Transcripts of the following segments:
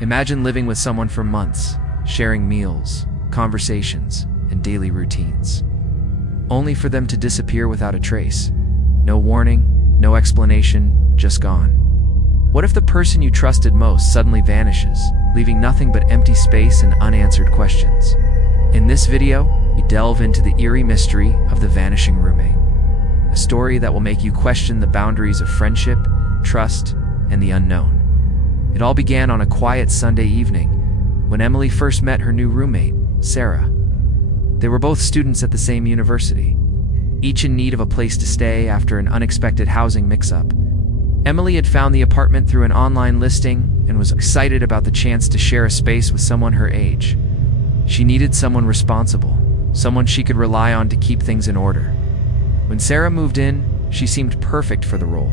Imagine living with someone for months, sharing meals, conversations, and daily routines, only for them to disappear without a trace. No warning, no explanation, just gone. What if the person you trusted most suddenly vanishes, leaving nothing but empty space and unanswered questions? In this video, we delve into the eerie mystery of the vanishing roommate, a story that will make you question the boundaries of friendship, trust, and the unknown. It all began on a quiet Sunday evening when Emily first met her new roommate, Sarah. They were both students at the same university, each in need of a place to stay after an unexpected housing mix-up. Emily had found the apartment through an online listing and was excited about the chance to share a space with someone her age. She needed someone responsible, someone she could rely on to keep things in order. When Sarah moved in, she seemed perfect for the role.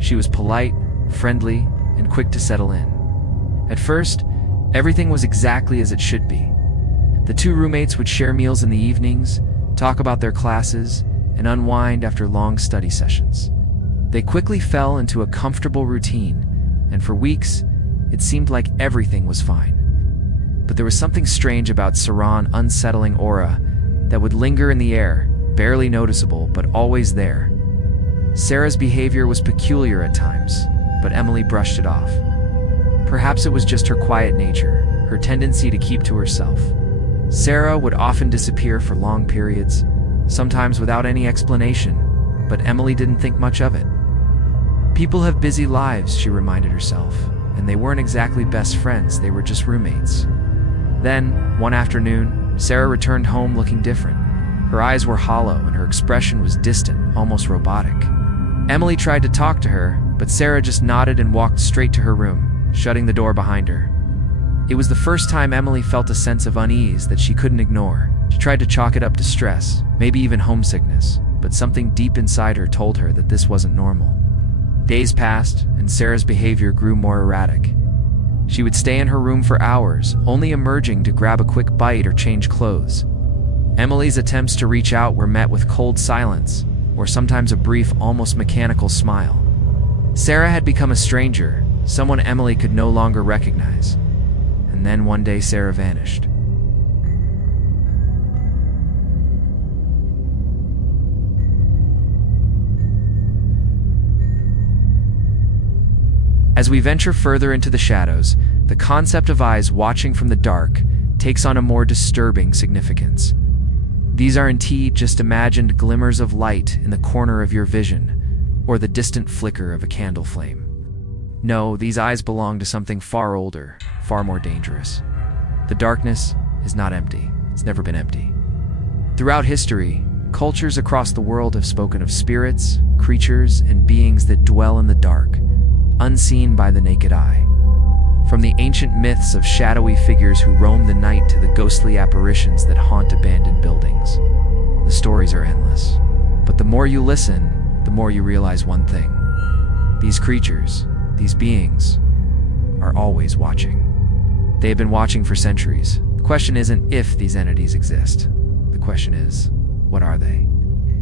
She was polite, friendly, and quick to settle in. At first, everything was exactly as it should be. The two roommates would share meals in the evenings, talk about their classes, and unwind after long study sessions. They quickly fell into a comfortable routine, and for weeks, it seemed like everything was fine. But there was something strange about Sarah's unsettling aura that would linger in the air, barely noticeable, but always there. Sarah's behavior was peculiar at times, but Emily brushed it off. Perhaps it was just her quiet nature, her tendency to keep to herself. Sarah would often disappear for long periods, sometimes without any explanation, but Emily didn't think much of it. People have busy lives, she reminded herself, and they weren't exactly best friends, they were just roommates. Then, one afternoon, Sarah returned home looking different. Her eyes were hollow and her expression was distant, almost robotic. Emily tried to talk to her, but Sarah just nodded and walked straight to her room, shutting the door behind her. It was the first time Emily felt a sense of unease that she couldn't ignore. She tried to chalk it up to stress, maybe even homesickness, but something deep inside her told her that this wasn't normal. Days passed, and Sarah's behavior grew more erratic. She would stay in her room for hours, only emerging to grab a quick bite or change clothes. Emily's attempts to reach out were met with cold silence, or sometimes a brief, almost mechanical smile. Sarah had become a stranger, someone Emily could no longer recognize. And then one day Sarah vanished. As we venture further into the shadows, the concept of eyes watching from the dark takes on a more disturbing significance. These are indeed just imagined glimmers of light in the corner of your vision, or the distant flicker of a candle flame. No, these eyes belong to something far older, far more dangerous. The darkness is not empty. It's never been empty. Throughout history, cultures across the world have spoken of spirits, creatures, and beings that dwell in the dark, unseen by the naked eye. From the ancient myths of shadowy figures who roam the night to the ghostly apparitions that haunt abandoned buildings. The stories are endless. But the more you listen, the more you realize one thing. These creatures, these beings, are always watching. They have been watching for centuries. The question isn't if these entities exist. The question is, what are they?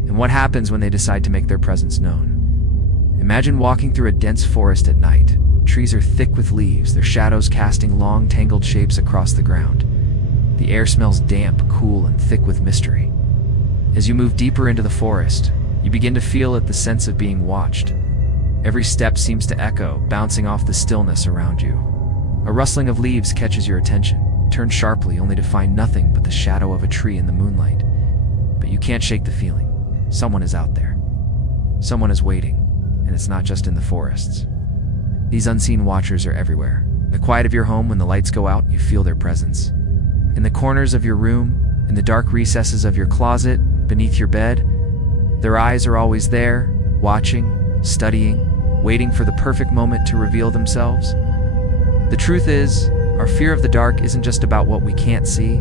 And what happens when they decide to make their presence known? Imagine walking through a dense forest at night. Trees are thick with leaves, their shadows casting long, tangled shapes across the ground. The air smells damp, cool, and thick with mystery. As you move deeper into the forest, you begin to feel the sense of being watched. Every step seems to echo, bouncing off the stillness around you. A rustling of leaves catches your attention. Turn sharply only to find nothing but the shadow of a tree in the moonlight. But you can't shake the feeling. Someone is out there. Someone is waiting, and it's not just in the forests. These unseen watchers are everywhere. In the quiet of your home, when the lights go out, you feel their presence. In the corners of your room, in the dark recesses of your closet, beneath your bed, their eyes are always there, watching, studying, waiting for the perfect moment to reveal themselves. The truth is, our fear of the dark isn't just about what we can't see.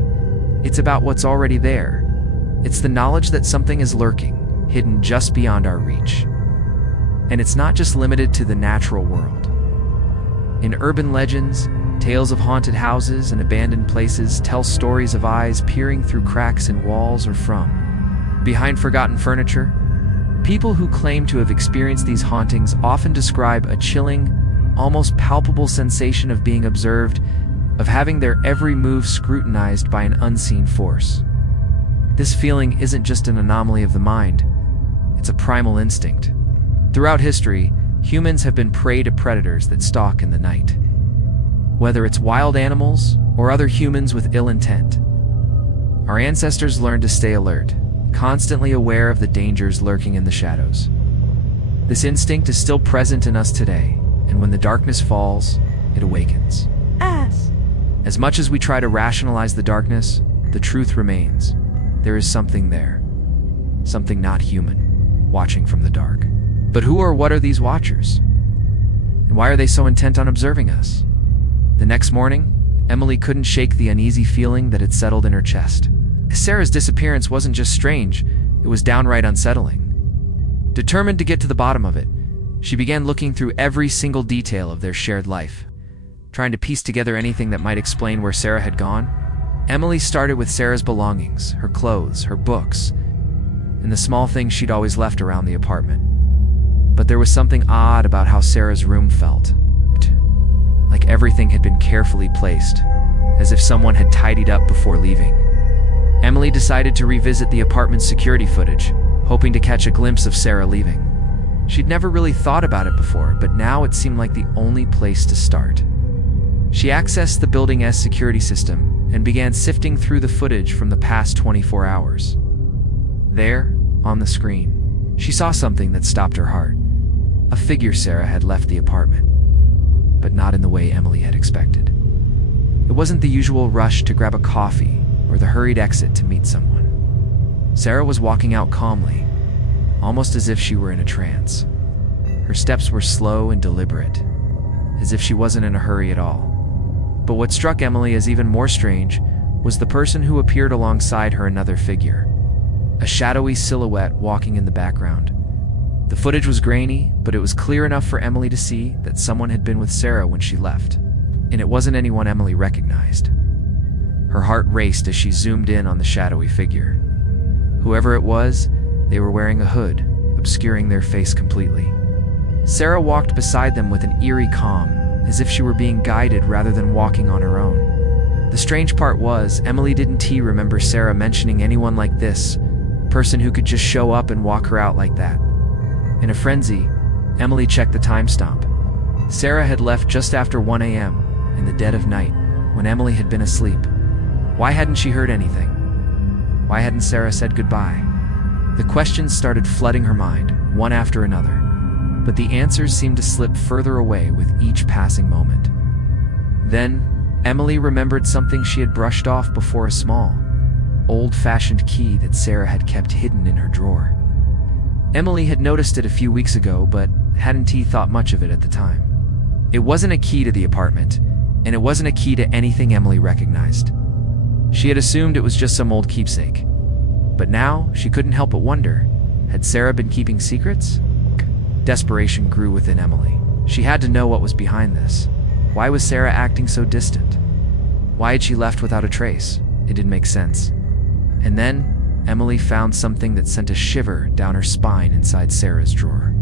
It's about what's already there. It's the knowledge that something is lurking, hidden just beyond our reach. And it's not just limited to the natural world. In urban legends, tales of haunted houses and abandoned places tell stories of eyes peering through cracks in walls or from behind forgotten furniture. People who claim to have experienced these hauntings often describe a chilling, almost palpable sensation of being observed, of having their every move scrutinized by an unseen force. This feeling isn't just an anomaly of the mind, it's a primal instinct. Throughout history, humans have been prey to predators that stalk in the night. Whether it's wild animals or other humans with ill intent, our ancestors learned to stay alert, constantly aware of the dangers lurking in the shadows. This instinct is still present in us today, and when the darkness falls, it awakens. As much as we try to rationalize the darkness, the truth remains. There is something there. Something not human, watching from the dark. But who or what are these watchers? And why are they so intent on observing us? The next morning, Emily couldn't shake the uneasy feeling that had settled in her chest. Sarah's disappearance wasn't just strange, it was downright unsettling. Determined to get to the bottom of it, she began looking through every single detail of their shared life, trying to piece together anything that might explain where Sarah had gone. Emily started with Sarah's belongings, her clothes, her books, and the small things she'd always left around the apartment. But there was something odd about how Sarah's room felt. Like everything had been carefully placed, as if someone had tidied up before leaving. Emily decided to revisit the apartment's security footage, hoping to catch a glimpse of Sarah leaving. She'd never really thought about it before, but now it seemed like the only place to start. She accessed the building's security system and began sifting through the footage from the past 24 hours. There, on the screen, she saw something that stopped her heart. A figure Sarah had left the apartment, but not in the way Emily had expected. It wasn't the usual rush to grab a coffee or the hurried exit to meet someone. Sarah was walking out calmly, almost as if she were in a trance. Her steps were slow and deliberate, as if she wasn't in a hurry at all. But what struck Emily as even more strange was the person who appeared alongside her, another figure, a shadowy silhouette walking in the background. The footage was grainy, but it was clear enough for Emily to see that someone had been with Sarah when she left, and it wasn't anyone Emily recognized. Her heart raced as she zoomed in on the shadowy figure. Whoever it was, they were wearing a hood, obscuring their face completely. Sarah walked beside them with an eerie calm, as if she were being guided rather than walking on her own. The strange part was, Emily didn't remember Sarah mentioning anyone like this, a person who could just show up and walk her out like that. In a frenzy, Emily checked the timestamp. Sarah had left just after 1 a.m., in the dead of night, when Emily had been asleep. Why hadn't she heard anything? Why hadn't Sarah said goodbye? The questions started flooding her mind, one after another, but the answers seemed to slip further away with each passing moment. Then, Emily remembered something she had brushed off before, a small, old-fashioned key that Sarah had kept hidden in her drawer. Emily had noticed it a few weeks ago, but hadn't thought much of it at the time. It wasn't a key to the apartment, and it wasn't a key to anything Emily recognized. She had assumed it was just some old keepsake. But now, she couldn't help but wonder, had Sarah been keeping secrets? Desperation grew within Emily. She had to know what was behind this. Why was Sarah acting so distant? Why had she left without a trace? It didn't make sense. And then, Emily found something that sent a shiver down her spine inside Sarah's drawer.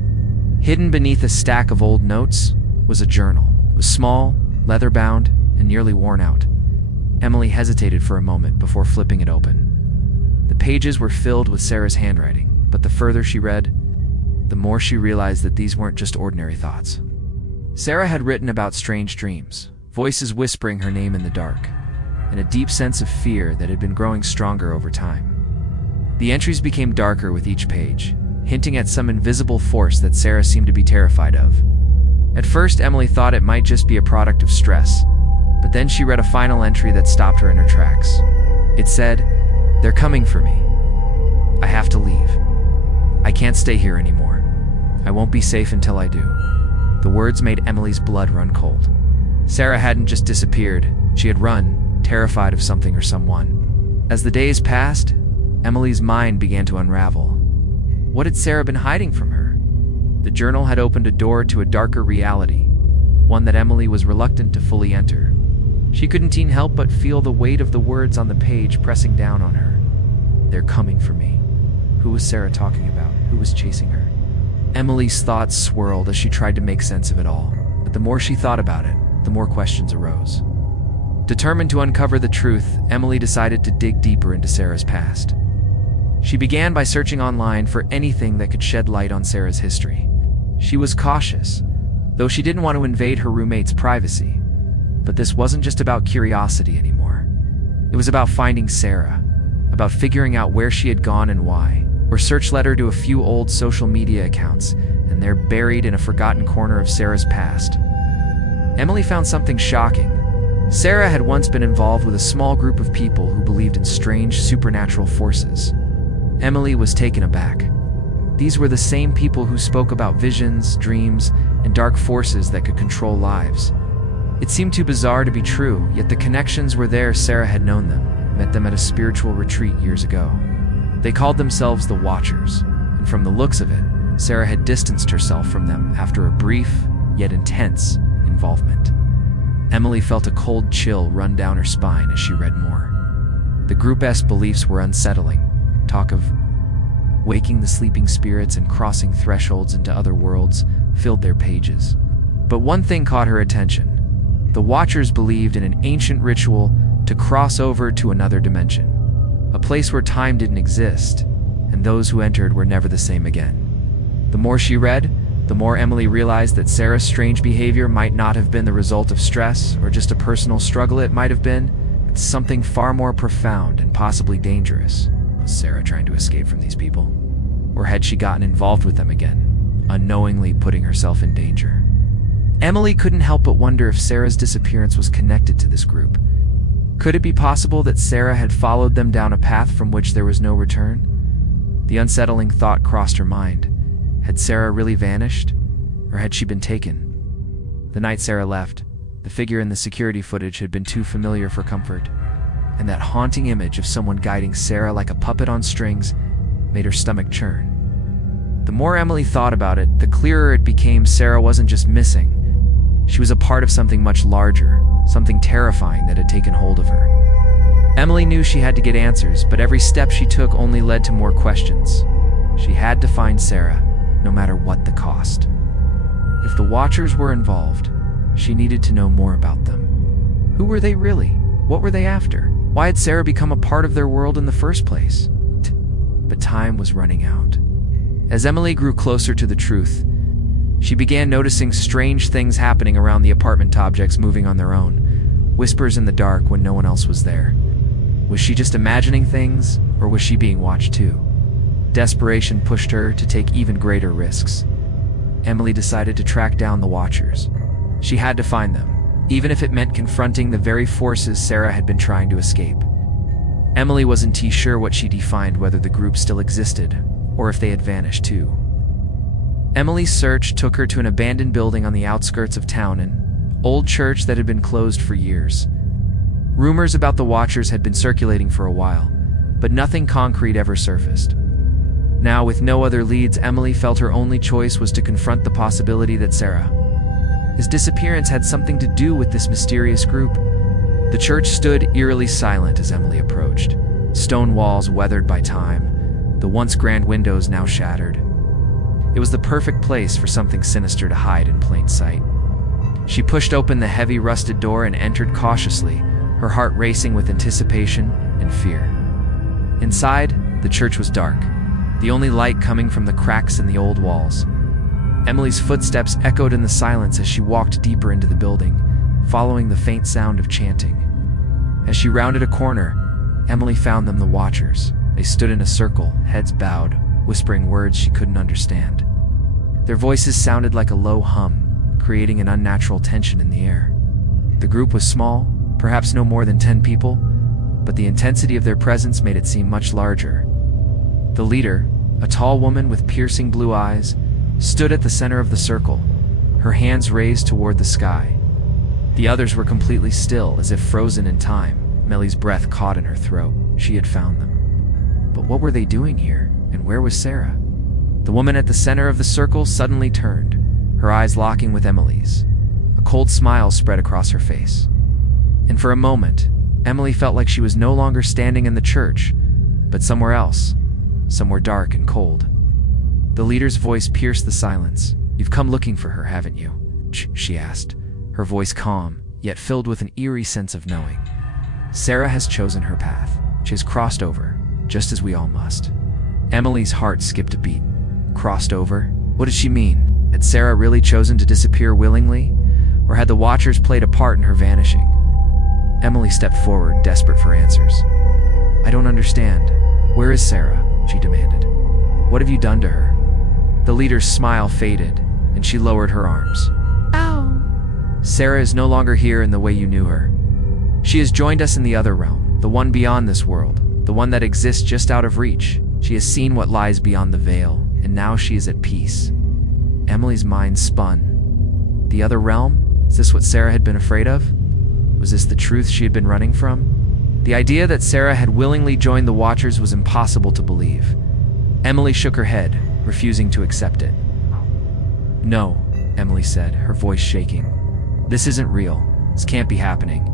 Hidden beneath a stack of old notes was a journal. It was small, leather-bound, and nearly worn out. Emily hesitated for a moment before flipping it open. The pages were filled with Sarah's handwriting, but the further she read, the more she realized that these weren't just ordinary thoughts. Sarah had written about strange dreams, voices whispering her name in the dark, and a deep sense of fear that had been growing stronger over time. The entries became darker with each page, hinting at some invisible force that Sarah seemed to be terrified of. At first, Emily thought it might just be a product of stress, but then she read a final entry that stopped her in her tracks. It said, "They're coming for me. I have to leave. I can't stay here anymore. I won't be safe until I do." The words made Emily's blood run cold. Sarah hadn't just disappeared, she had run, terrified of something or someone. As the days passed, Emily's mind began to unravel. What had Sarah been hiding from her? The journal had opened a door to a darker reality, one that Emily was reluctant to fully enter. She couldn't even help but feel the weight of the words on the page pressing down on her. "They're coming for me." Who was Sarah talking about? Who was chasing her? Emily's thoughts swirled as she tried to make sense of it all. The the more she thought about it, the more questions arose. Determined to uncover the truth, Emily decided to dig deeper into Sarah's past. She began by searching online for anything that could shed light on Sarah's history. She was cautious, though she didn't want to invade her roommate's privacy. But this wasn't just about curiosity anymore. It was about finding Sarah, about figuring out where she had gone and why. Her search led her to a few old social media accounts, and they're buried in a forgotten corner of Sarah's past. Emily found something shocking. Sarah had once been involved with a small group of people who believed in strange supernatural forces. Emily was taken aback. These were the same people who spoke about visions, dreams, and dark forces that could control lives. It seemed too bizarre to be true, yet the connections were there. Sarah had known them, met them at a spiritual retreat years ago. They called themselves the Watchers, and from the looks of it, Sarah had distanced herself from them after a brief, yet intense, involvement. Emily felt a cold chill run down her spine as she read more. The group's beliefs were unsettling. Talk of waking the sleeping spirits and crossing thresholds into other worlds filled their pages. But one thing caught her attention. The Watchers believed in an ancient ritual to cross over to another dimension, a place where time didn't exist, and those who entered were never the same again. The more she read, the more Emily realized that Sarah's strange behavior might not have been the result of stress or just a personal struggle. It might have been something far more profound and possibly dangerous. Was Sarah trying to escape from these people? Or had she gotten involved with them again, unknowingly putting herself in danger? Emily couldn't help but wonder if Sarah's disappearance was connected to this group. Could it be possible that Sarah had followed them down a path from which there was no return? The unsettling thought crossed her mind. Had Sarah really vanished? Or had she been taken? The night Sarah left, the figure in the security footage had been too familiar for comfort, and that haunting image of someone guiding Sarah like a puppet on strings made her stomach churn. The more Emily thought about it, the clearer it became. Sarah wasn't just missing. She was a part of something much larger, something terrifying that had taken hold of her. Emily knew she had to get answers, but every step she took only led to more questions. She had to find Sarah, no matter what the cost. If the Watchers were involved, she needed to know more about them. Who were they really? What were they after? Why had Sarah become a part of their world in the first place? But time was running out. As Emily grew closer to the truth, she began noticing strange things happening around the apartment, objects moving on their own, whispers in the dark when no one else was there. Was she just imagining things, or was she being watched too? Desperation pushed her to take even greater risks. Emily decided to track down the Watchers. She had to find them, even if it meant confronting the very forces Sarah had been trying to escape. Emily wasn't too sure what she defined, whether the group still existed, or if they had vanished too. Emily's search took her to an abandoned building on the outskirts of town, an old church that had been closed for years. Rumors about the Watchers had been circulating for a while, but nothing concrete ever surfaced. Now, with no other leads, Emily felt her only choice was to confront the possibility that Sarah's disappearance had something to do with this mysterious group. The church stood eerily silent as Emily approached. Stone walls weathered by time, the once grand windows now shattered. It was the perfect place for something sinister to hide in plain sight. She pushed open the heavy rusted door and entered cautiously, her heart racing with anticipation and fear. Inside, the church was dark, the only light coming from the cracks in the old walls. Emily's footsteps echoed in the silence as she walked deeper into the building, following the faint sound of chanting. As she rounded a corner, Emily found them, the Watchers. They stood in a circle, heads bowed, whispering words she couldn't understand. Their voices sounded like a low hum, creating an unnatural tension in the air. The group was small, perhaps no more than 10 people, but the intensity of their presence made it seem much larger. The leader, a tall woman with piercing blue eyes, stood at the center of the circle, her hands raised toward the sky. The others were completely still, as if frozen in time. Emily's breath caught in her throat. She had found them. But what were they doing here, and where was Sarah? The woman at the center of the circle suddenly turned, her eyes locking with Emily's. A cold smile spread across her face. And for a moment, Emily felt like she was no longer standing in the church, but somewhere else, somewhere dark and cold. The leader's voice pierced the silence. "You've come looking for her, haven't you?" she asked, her voice calm, yet filled with an eerie sense of knowing. Sarah has chosen her path. She has crossed over, just as we all must. Emily's heart skipped a beat. Crossed over? What did she mean? Had Sarah really chosen to disappear willingly? Or had the Watchers played a part in her vanishing? Emily stepped forward, desperate for answers. I don't understand. Where is Sarah? She demanded. What have you done to her? The leader's smile faded, and she lowered her arms. Ow. Sarah is no longer here in the way you knew her. She has joined us in the other realm, the one beyond this world, the one that exists just out of reach. She has seen what lies beyond the veil, and now she is at peace. Emily's mind spun. The other realm? Is this what Sarah had been afraid of? Was this the truth she had been running from? The idea that Sarah had willingly joined the Watchers was impossible to believe. Emily shook her head, refusing to accept it. No, Emily said, her voice shaking. This isn't real. This can't be happening.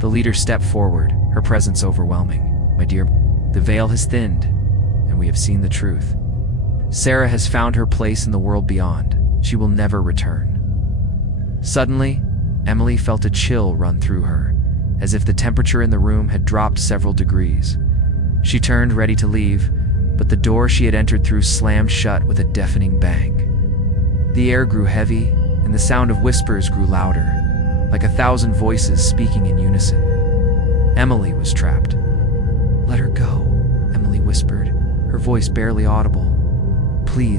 The leader stepped forward, her presence overwhelming. My dear, the veil has thinned, and we have seen the truth. Sarah has found her place in the world beyond. She will never return. Suddenly, Emily felt a chill run through her, as if the temperature in the room had dropped several degrees. She turned, ready to leave, but the door she had entered through slammed shut with a deafening bang. The air grew heavy, and the sound of whispers grew louder, like 1,000 voices speaking in unison. Emily was trapped. Let her go, Emily whispered, her voice barely audible. Please.